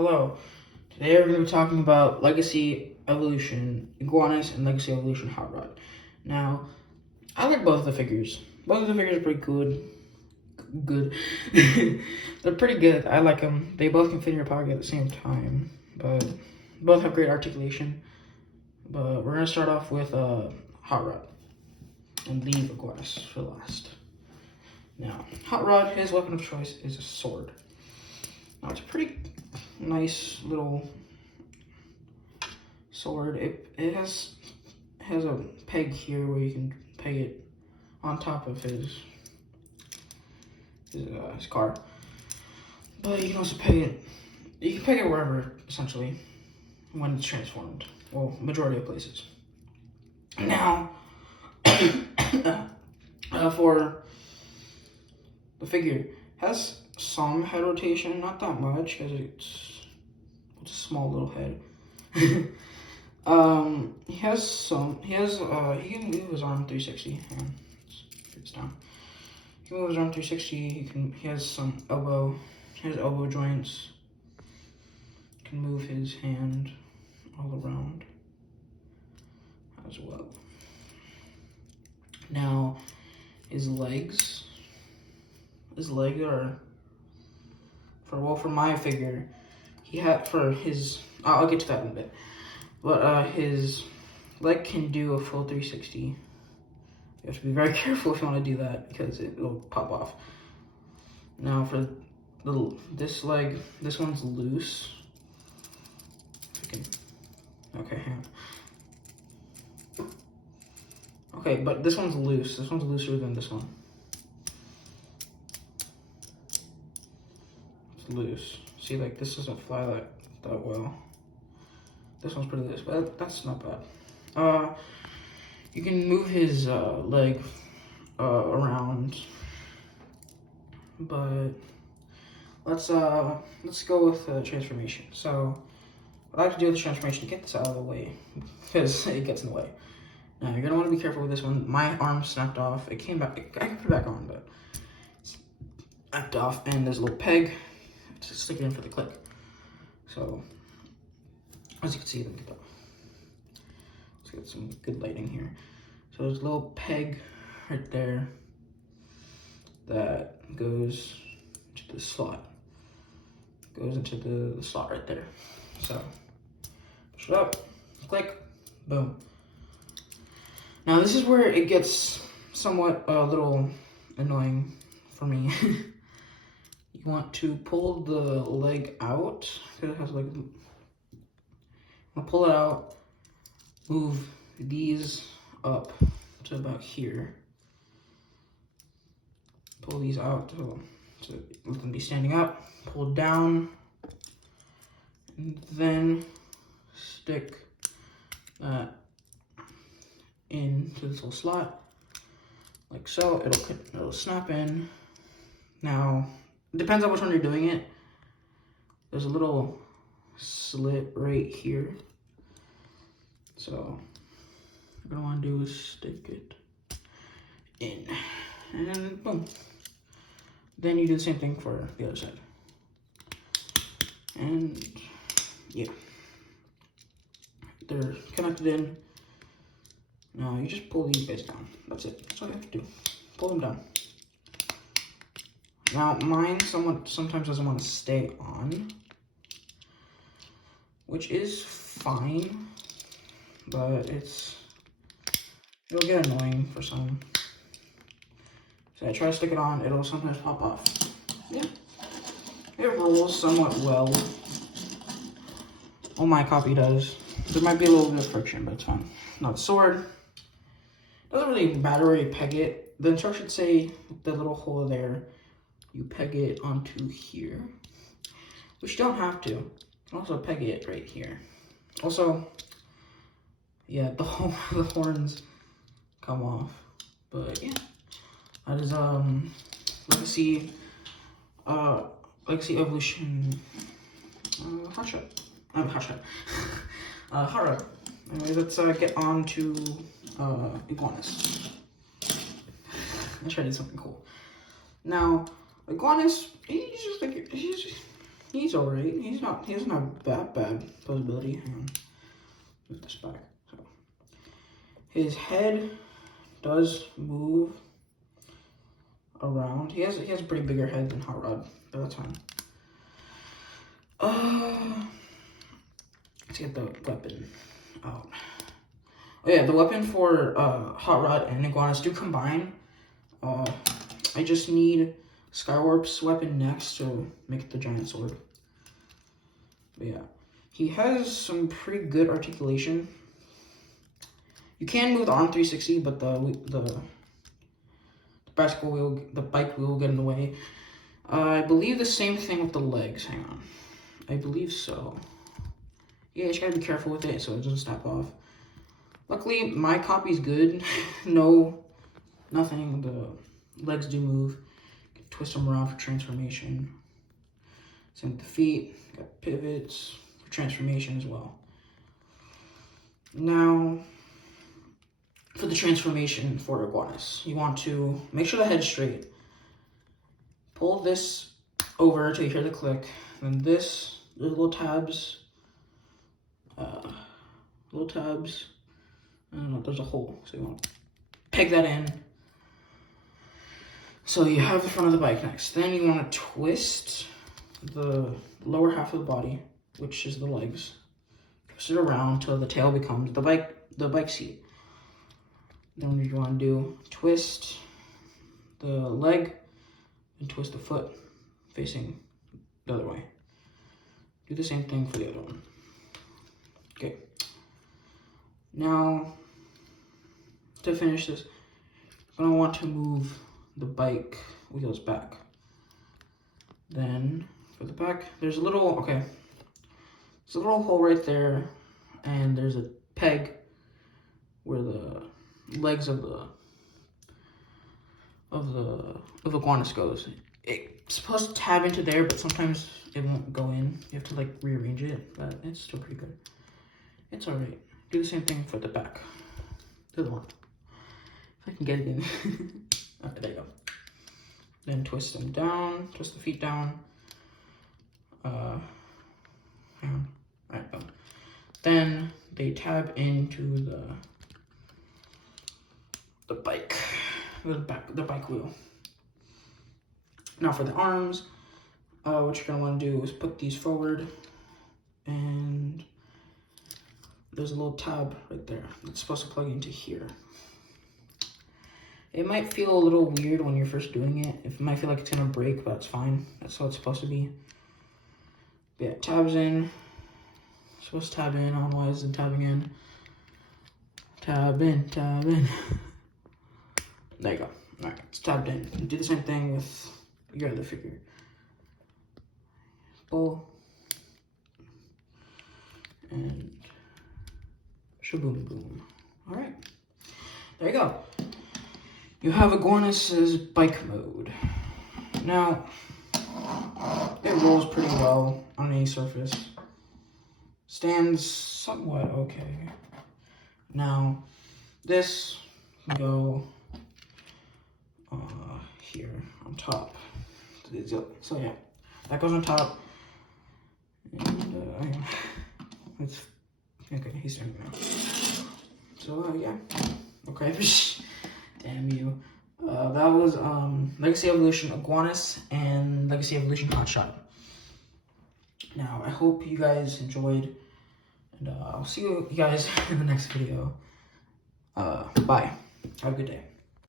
Hello. Today we're going to be talking about Legacy Evolution Iguanas and Legacy Evolution Hot Rod. Now, I like both of the figures. Both of the figures are pretty good. They're pretty good. I like them. They both can fit in your pocket at the same time, but both have great articulation. But we're going to start off with Hot Rod and leave Iguanas for last. Now, Hot Rod, his weapon of choice is a sword. Now, it's a pretty nice little sword. It has a peg here where you can peg it on top of his car. But you can also peg it. You can peg it wherever, essentially, when it's transformed. Well, majority of places. Now, for the figure, has some head rotation, not that much, because it's a small little head. He can move his arm 360. It's down. He can move his arm 360. He has some elbow joints. Can move his hand all around as well. Now, his legs are, for my figure, I'll get to that in a bit, but his leg can do a full 360. You have to be very careful if you want to do that, because it'll pop off. Now for this leg, this one's loose. Okay, hang on. Okay, but this one's loose. This one's looser than this one. Loose. See, like, this doesn't fly that well. This one's pretty loose, but that's not bad. You can move his leg around, but let's go with the transformation. So what I have to do with the transformation to get this out of the way, because it gets in the way. Now you're gonna want to be careful with this one. My arm snapped off. It came back. I can put it back on, but it's snapped off, and there's a little peg to stick it in for the click. So, as you can see, let's get some good lighting here. So there's a little peg right there that goes into the slot. Goes into the slot right there. So, push it up, click, boom. Now this is where it gets somewhat a little annoying for me. You want to pull the leg out, because it has like, I'll pull it out, move these up to about here, pull these out to let them be standing up, pull down, and then stick that into this little slot, like so. It'll snap in. Now, it depends on which one you're doing it. There's a little slit right here. So what I want to do is stick it in, and then boom. Then you do the same thing for the other side. And yeah, they're connected in. Now you just pull these guys down. That's it. That's all you have to do. Pull them down. Now, mine sometimes doesn't want to stay on, which is fine, but it'll get annoying for some. So I try to stick it on, it'll sometimes pop off. Yeah, it rolls somewhat well. Oh, my copy does. There might be a little bit of friction, but it's fine. Now the sword, doesn't really matter where you peg it. The instructions say the little hole there, you peg it onto here, which you don't have to. You can also peg it right here. Also, yeah, the horns come off, but yeah, that is Legacy Evolution Hot Rod. Anyways, let's get on to Iguanas. Let's try to do something cool. Now, Iguanas, he's he's alright. He doesn't have that bad posability. Hang on. Move this back. So his head does move around. He has a pretty bigger head than Hot Rod, but that's fine. Let's get the weapon out. Oh yeah, the weapon for Hot Rod and Iguanas do combine. I just need Skywarp's weapon next to make the giant sword. But yeah, he has some pretty good articulation. You can move the arm 360, but the bicycle wheel, the bike wheel will get in the way. I believe the same thing with the legs. Hang on, I believe so. Yeah, you just gotta be careful with it so it doesn't snap off. Luckily, my copy's good. Nothing. The legs do move. You can twist them around for transformation. Same with the feet. Got pivots for transformation as well. Now, for the transformation for Iguanas, you want to make sure the head's straight. Pull this over until you hear the click. Then this, the little tabs. I don't know, there's a hole, so you want to peg that in. So you have the front of the bike next. Then you want to twist the lower half of the body, which is the legs. Twist it around until the tail becomes the bike seat. Then what you want to do, twist the leg and twist the foot facing the other way. Do the same thing for the other one. Okay. Now, to finish this, I'm going to want to move the bike wheels back. Then, for the back, there's a little hole right there, and there's a peg where the legs of Iguanas goes. It's supposed to tab into there, but sometimes it won't go in. You have to like rearrange it, but it's still pretty good. It's alright. Do the same thing for the back. The other one. If I can get it in. Okay, there you go. Then twist them down, twist the feet down. Hang on. Alright, boom. Then they tab into the bike. The bike wheel. Now for the arms, what you're gonna want to do is put these forward, and there's a little tab right there that's supposed to plug into here. It might feel a little weird when you're first doing it. It might feel like it's gonna break, but it's fine. That's how it's supposed to be. But yeah, tabs in. It's supposed to tab in. I don't know why it isn't tabbing in. Tab in, tab in. There you go. All right, it's tabbed in. Do the same thing with your other figure. Pull. And shaboom boom. All right, there you go. You have Iguanas' bike mode. Now, it rolls pretty well on any surface. Stands somewhat okay. Now, this can go here on top. So yeah, that goes on top. And it's okay. He's turning now. So yeah, okay. Damn you. That was Legacy Evolution Iguanas and Legacy Evolution Hotshot. Now, I hope you guys enjoyed, and I'll see you guys in the next video. Bye. Have a good day.